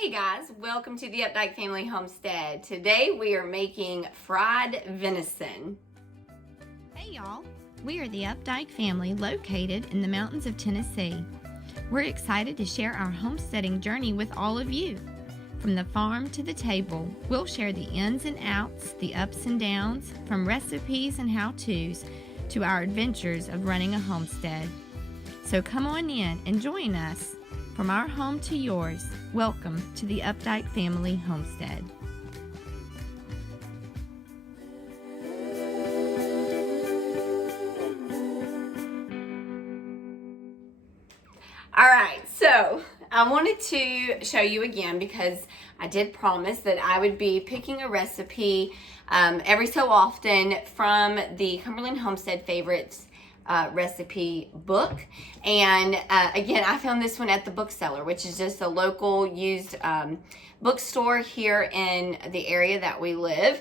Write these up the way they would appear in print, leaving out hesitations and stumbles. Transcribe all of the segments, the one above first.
Hey guys, welcome to the Updike Family Homestead. Today we are making fried venison. Hey y'all, we are the Updike family located in the mountains of Tennessee. We're excited to share our homesteading journey with all of you. From the farm to the table, we'll share the ins and outs, the ups and downs, from recipes and how-tos to our adventures of running a homestead. So come on in and join us. From our home to yours, welcome to the Updike Family Homestead. All right, so I wanted to show you again because I did promise that I would be picking a recipe every so often from the Cumberland Homestead Favorites Recipe book. And again, I found this one at the bookseller, which is just a local used bookstore here in the area that we live.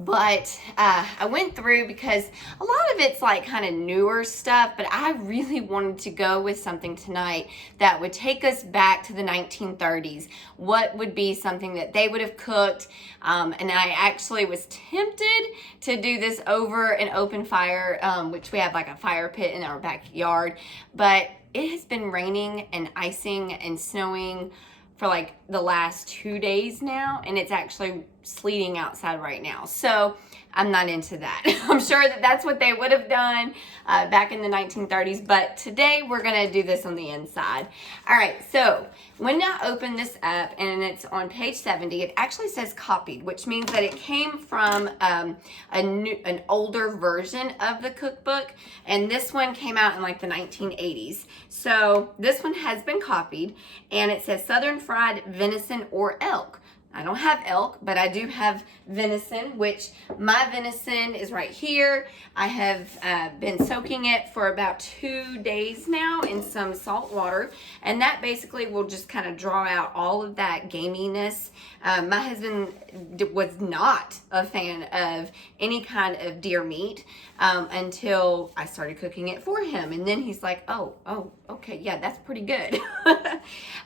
But I went through because a lot of it's like kind of newer stuff, but I really wanted to go with something tonight that would take us back to the 1930s. What would be something that they would have cooked? And I actually was tempted to do this over an open fire, which we have like a fire pit in our backyard, but it has been raining and icing and snowing for like the last 2 days now, and it's actually sleeting outside right now. So I'm not into that. I'm sure that that's what they would have done back in the 1930s, but today we're gonna do this on the inside. All right, so when I open this up and it's on page 70, it actually says copied, which means that it came from an older version of the cookbook, and this one came out in like the 1980s. So this one has been copied, and it says Southern fried venison or elk. I don't have elk, but I do have venison, which my venison is right here. I have been soaking it for about 2 days now in some salt water, and that basically will just kind of draw out all of that gaminess. My husband was not a fan of any kind of deer meat until I started cooking it for him, and then he's like, oh, okay, yeah, that's pretty good.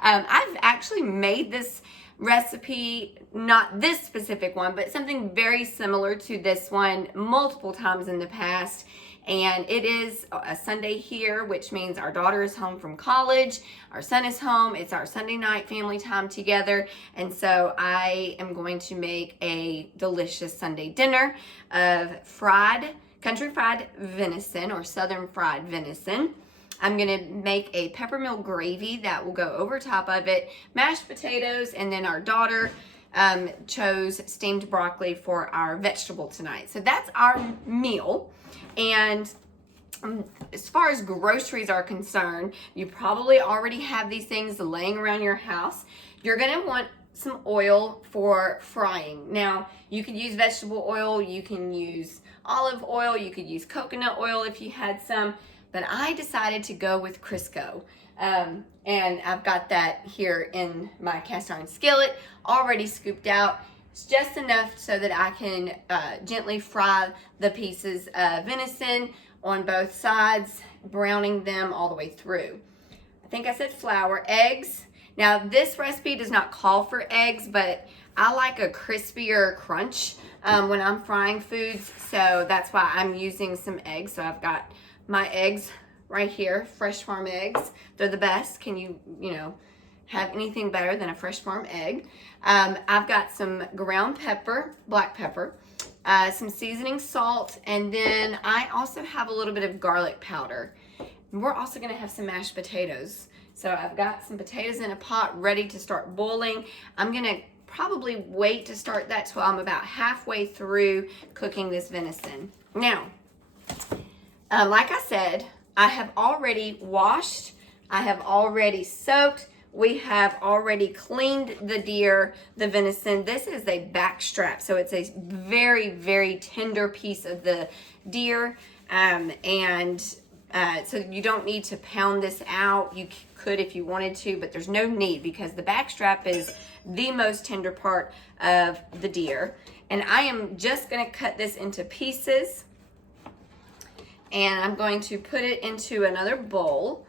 I've actually made this recipe, not this specific one, but something very similar to this one multiple times in the past. And it is a Sunday here, which means our daughter is home from college, our son is home, it's our Sunday night family time together, and so I am going to make a delicious Sunday dinner of country fried venison or southern fried venison. I'm gonna make a peppermill gravy that will go over top of it, mashed potatoes, and then our daughter chose steamed broccoli for our vegetable tonight. So that's our meal. And as far as groceries are concerned, you probably already have these things laying around your house. You're gonna want some oil for frying. Now, you could use vegetable oil, you can use olive oil, you could use coconut oil if you had some, but I decided to go with Crisco. And I've got that here in my cast iron skillet, already scooped out. It's just enough so that I can gently fry the pieces of venison on both sides, browning them all the way through. I think I said flour, eggs. Now this recipe does not call for eggs, but I like a crispier crunch when I'm frying foods, so that's why I'm using some eggs. So I've got my eggs right here, fresh farm eggs. They're the best. Can you have anything better than a fresh farm egg? I've got some ground pepper, black pepper, some seasoning salt, and then I also have a little bit of garlic powder. And we're also gonna have some mashed potatoes. So I've got some potatoes in a pot ready to start boiling. I'm gonna probably wait to start that till I'm about halfway through cooking this venison. Now, like I said, I have already washed, I have already soaked, we have already cleaned the venison. This is a back strap, so it's a very, very tender piece of the deer, so you don't need to pound this out. You could if you wanted to, but there's no need because the back strap is the most tender part of the deer. And I am just gonna cut this into pieces, and I'm going to put it into another bowl.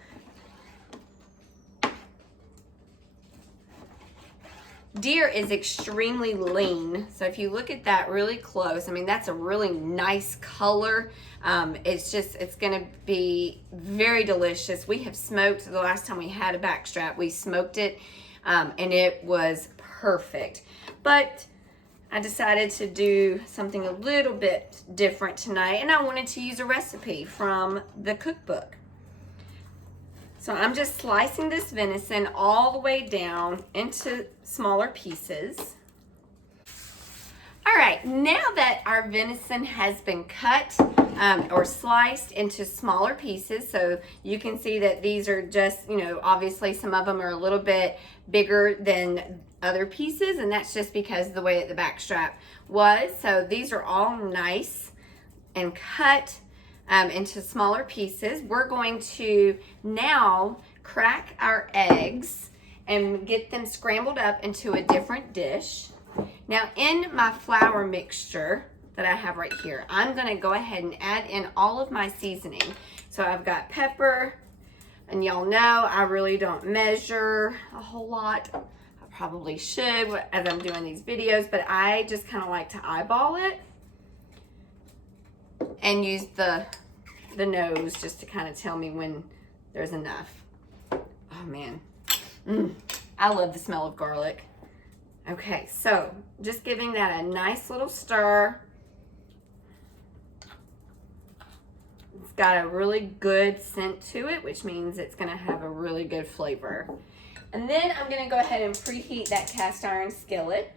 deer is extremely lean. So if you look at that really close, I mean, that's a really nice color. It's gonna be very delicious. We have smoked, the last time we had a backstrap, we smoked it, and it was perfect. But I decided to do something a little bit different tonight, and I wanted to use a recipe from the cookbook. So I'm just slicing this venison all the way down into smaller pieces. All right, now that our venison has been cut or sliced into smaller pieces, so you can see that these are just, you know, obviously some of them are a little bit bigger than other pieces, and that's just because of the way that the back strap was. So these are all nice and cut into smaller pieces. We're going to now crack our eggs and get them scrambled up into a different dish. Now in my flour mixture that I have right here, I'm gonna go ahead and add in all of my seasoning. So I've got pepper, and y'all know I really don't measure a whole lot. I probably should as I'm doing these videos, but I just kind of like to eyeball it and use the nose just to kind of tell me when there's enough. Oh man, I love the smell of garlic. Okay, so just giving that a nice little stir. It's got a really good scent to it, which means it's gonna have a really good flavor. And then I'm gonna go ahead and preheat that cast iron skillet.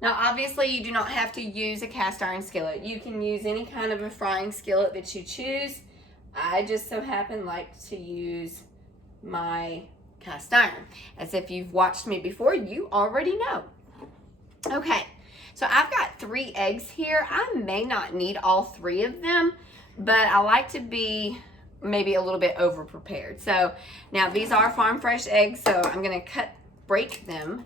Now, obviously, you do not have to use a cast iron skillet. You can use any kind of a frying skillet that you choose. I just so happen like to use my cast iron. As if you've watched me before, you already know. Okay, so I've got 3 eggs here. I may not need all 3 of them, but I like to be maybe a little bit over prepared. So now these are farm fresh eggs, so I'm gonna break them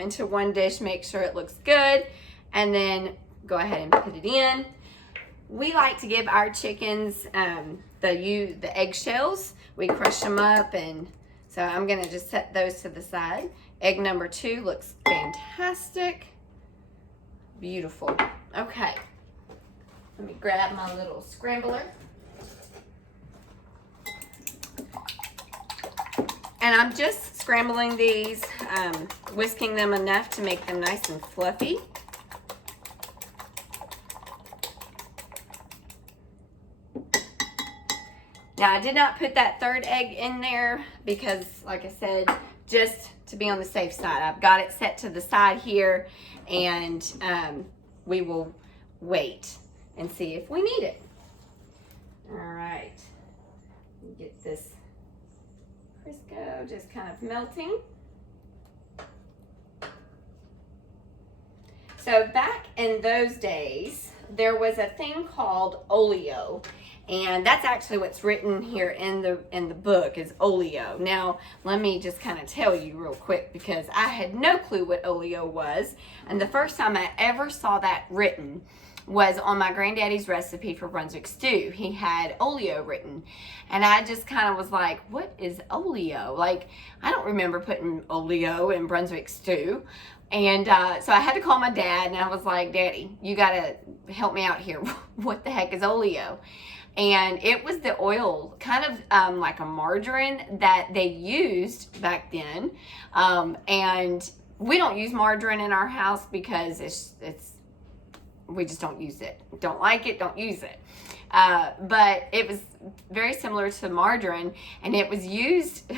into one dish, make sure it looks good, and then go ahead and put it in. We like to give our chickens the eggshells. We crush them up, and so I'm gonna just set those to the side. Egg number 2 looks fantastic. Beautiful. Okay, let me grab my little scrambler. And I'm just scrambling these, whisking them enough to make them nice and fluffy. Now, I did not put that 3rd egg in there because, like I said, just to be on the safe side. I've got it set to the side here, and we will wait and see if we need it. All right, get this Crisco just kind of melting. So back in those days, there was a thing called oleo, and that's actually what's written here in the book is oleo. Now, let me just kind of tell you real quick, because I had no clue what oleo was, and the first time I ever saw that written was on my granddaddy's recipe for Brunswick stew. He had oleo written, and I just kind of was like, what is oleo? Like, I don't remember putting oleo in Brunswick stew. And so I had to call my dad, and I was like, Daddy, you gotta help me out here. What the heck is oleo? And it was the oil, kind of like a margarine that they used back then. And we don't use margarine in our house because we just don't use it. Don't like it, don't use it. But it was very similar to margarine, and it was used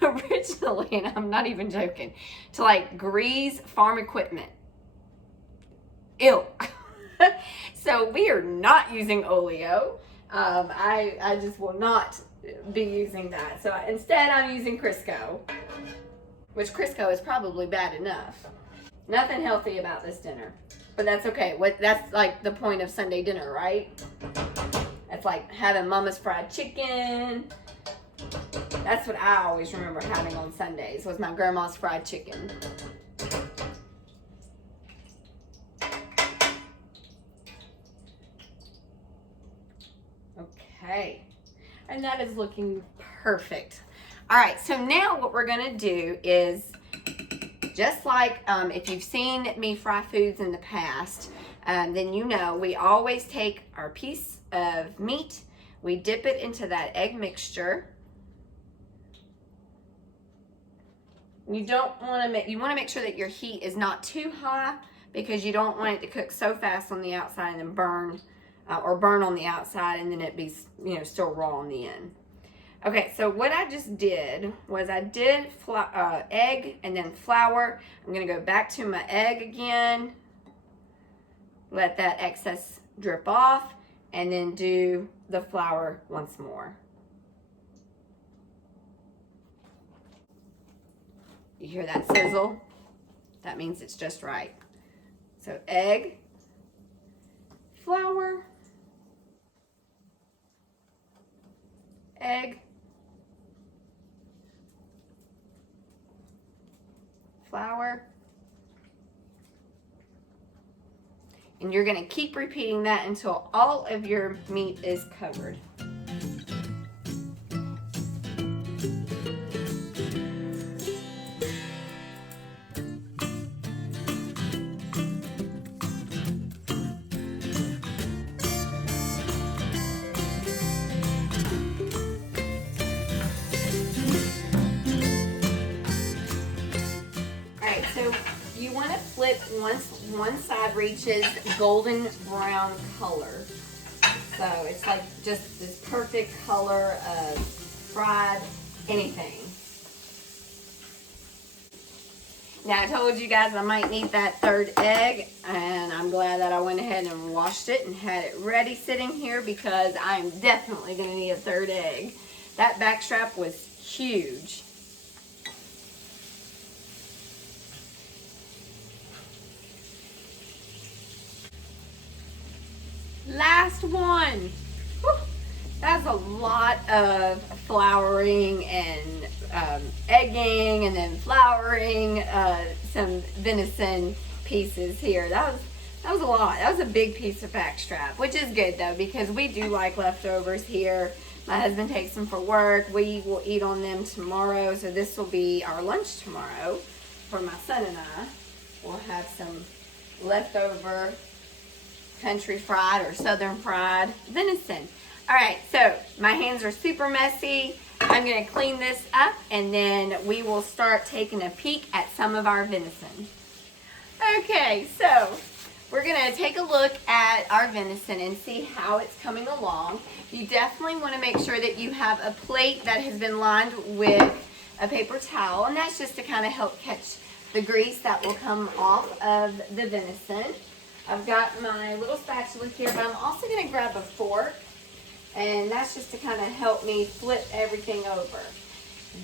originally, and I'm not even joking, to like grease farm equipment. Ew. So we are not using oleo. I just will not be using that. So instead I'm using Crisco, which Crisco is probably bad enough. Nothing healthy about this dinner, but that's okay. That's like the point of Sunday dinner, right? That's like having Mama's fried chicken. That's what I always remember having on Sundays, was my grandma's fried chicken. Okay, and that is looking perfect. All right, so now what we're gonna do is just like if you've seen me fry foods in the past, then you know we always take our piece of meat, we dip it into that egg mixture. You want to make sure that your heat is not too high, because you don't want it to cook so fast on the outside and then burn on the outside and then it be, you know, still raw on the end. Okay, so what I just did was I did egg and then flour. I'm going to go back to my egg again, let that excess drip off, and then do the flour once more. You hear that sizzle? That means it's just right. So egg, flour, egg, flour, and you're going to keep repeating that until all of your meat is covered. So you want to flip once one side reaches golden brown color. So it's like just this perfect color of fried anything. Now I told you guys I might need that third egg, and I'm glad that I went ahead and washed it and had it ready sitting here, because I'm definitely going to need a third egg. That backstrap was huge. Last one. Whew. That's a lot of flouring and egging, and then flouring some venison pieces here. That was a lot. That was a big piece of backstrap, which is good though, because we do like leftovers here. My husband takes them for work. We will eat on them tomorrow, so this will be our lunch tomorrow for my son and I. We'll have some leftover country fried or southern fried venison. All right, so my hands are super messy. I'm going to clean this up, and then we will start taking a peek at some of our venison. Okay, so we're going to take a look at our venison and see how it's coming along. You definitely want to make sure that you have a plate that has been lined with a paper towel, and that's just to kind of help catch the grease that will come off of the venison. I've got my little spatula here, but I'm also going to grab a fork, and that's just to kind of help me flip everything over.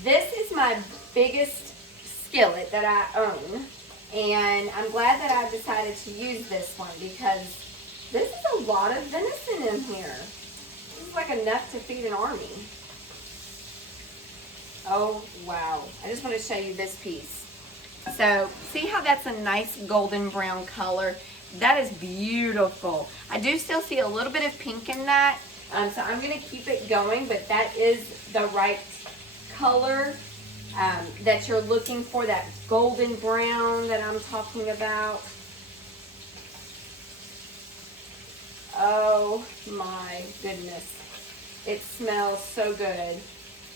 This is my biggest skillet that I own, and I'm glad that I decided to use this one, because this is a lot of venison in here. This is like enough to feed an army. Oh, wow. I just want to show you this piece. So, see how that's a nice golden brown color? That is beautiful. I do still see a little bit of pink in that, so I'm going to keep it going, but that is the right color that you're looking for, that golden brown that I'm talking about. Oh my goodness. It smells so good.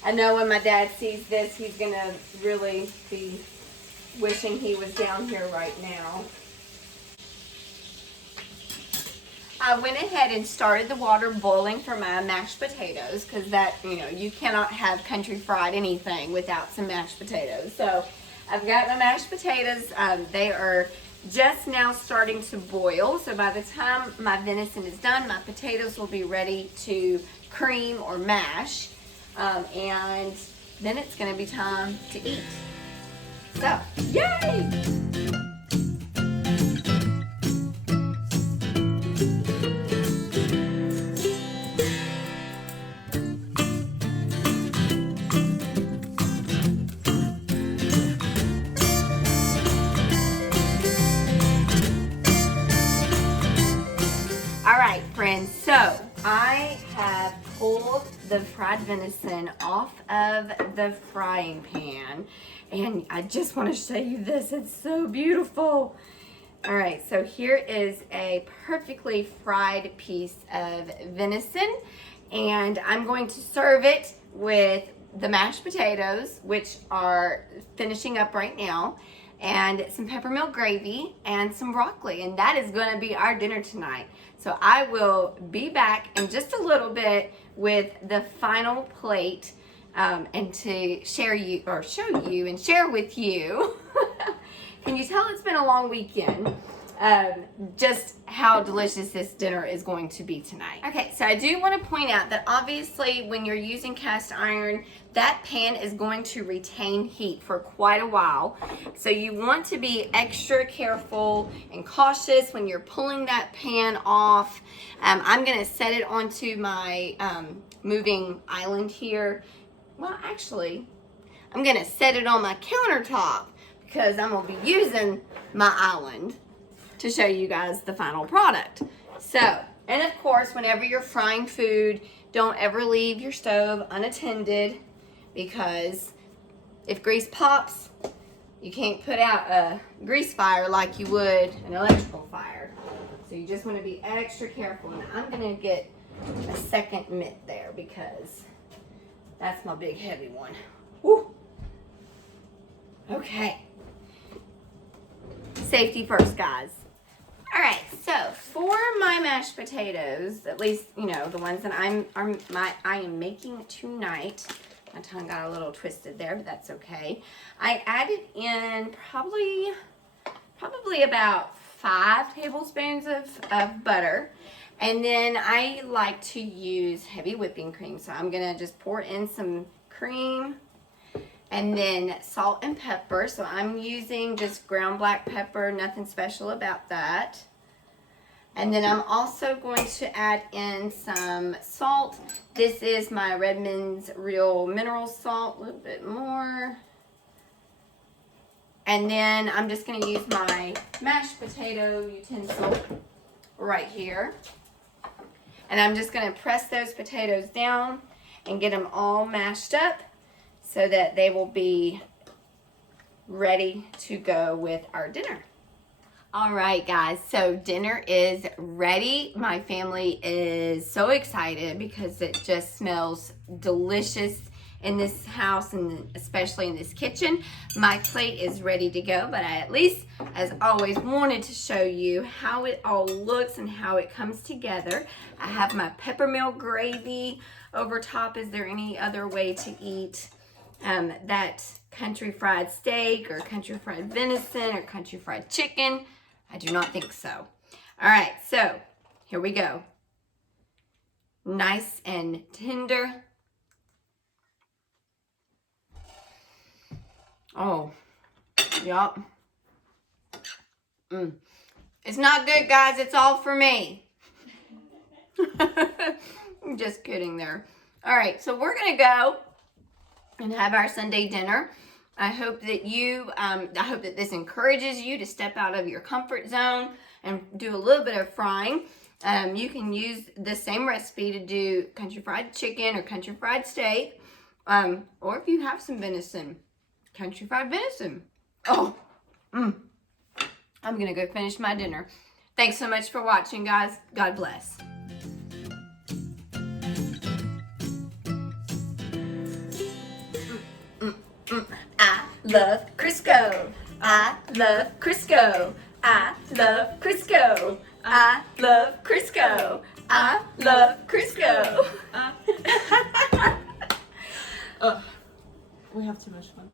I know when my dad sees this, he's going to really be wishing he was down here right now. I went ahead and started the water boiling for my mashed potatoes, because that, you know, you cannot have country fried anything without some mashed potatoes. So I've got my mashed potatoes. They are just now starting to boil. So by the time my venison is done, my potatoes will be ready to cream or mash. And then it's going to be time to eat. So, yay! Alright friends, so I have pulled pulled the fried venison off of the frying pan, and I just want to show you this. It's so beautiful. All right, so here is a perfectly fried piece of venison, and I'm going to serve it with the mashed potatoes, which are finishing up right now, and some peppermint gravy and some broccoli, and that is going to be our dinner tonight. So I will be back in just a little bit with the final plate, and to show you and share with you. Can you tell it's been a long weekend? Just how delicious this dinner is going to be tonight. Okay, so I do want to point out that obviously when you're using cast iron, that pan is going to retain heat for quite a while. So you want to be extra careful and cautious when you're pulling that pan off. I'm going to set it onto my moving island here. Well, actually, I'm going to set it on my countertop because I'm going to be using my island to show you guys the final product. So, and of course, whenever you're frying food, don't ever leave your stove unattended, because if grease pops, you can't put out a grease fire like you would an electrical fire. So you just want to be extra careful. And I'm going to get a second mitt there because that's my big heavy one. Woo. Okay. Safety first, guys. All right, so for my mashed potatoes, at least, you know, the ones that I am making tonight, my tongue got a little twisted there, but that's okay. I added in probably about 5 tablespoons of butter. And then I like to use heavy whipping cream. So I'm gonna just pour in some cream, and then salt and pepper. So I'm using just ground black pepper, nothing special about that. And then I'm also going to add in some salt. This is my Redmond's Real Mineral Salt, a little bit more. And then I'm just gonna use my mashed potato utensil right here. And I'm just gonna press those potatoes down and get them all mashed up so that they will be ready to go with our dinner. All right, guys, so dinner is ready. My family is so excited because it just smells delicious in this house, and especially in this kitchen. My plate is ready to go, but I at least, as always, wanted to show you how it all looks and how it comes together. I have my peppermint gravy over top. Is there any other way to eat that country fried steak or country fried venison or country fried chicken? I do not think so. All right, so here we go. Nice and tender. Oh, yup. It's not good, guys. It's all for me. I'm just kidding there. All right, so we're going to go and have our Sunday dinner. I hope that this encourages you to step out of your comfort zone and do a little bit of frying. You can use the same recipe to do country fried chicken or country fried steak, or if you have some venison, country fried venison. Oh, I'm gonna go finish my dinner. Thanks so much for watching, guys. God bless. I love Crisco. I love Crisco. I love Crisco. I love Crisco. I love Crisco. We have too much fun.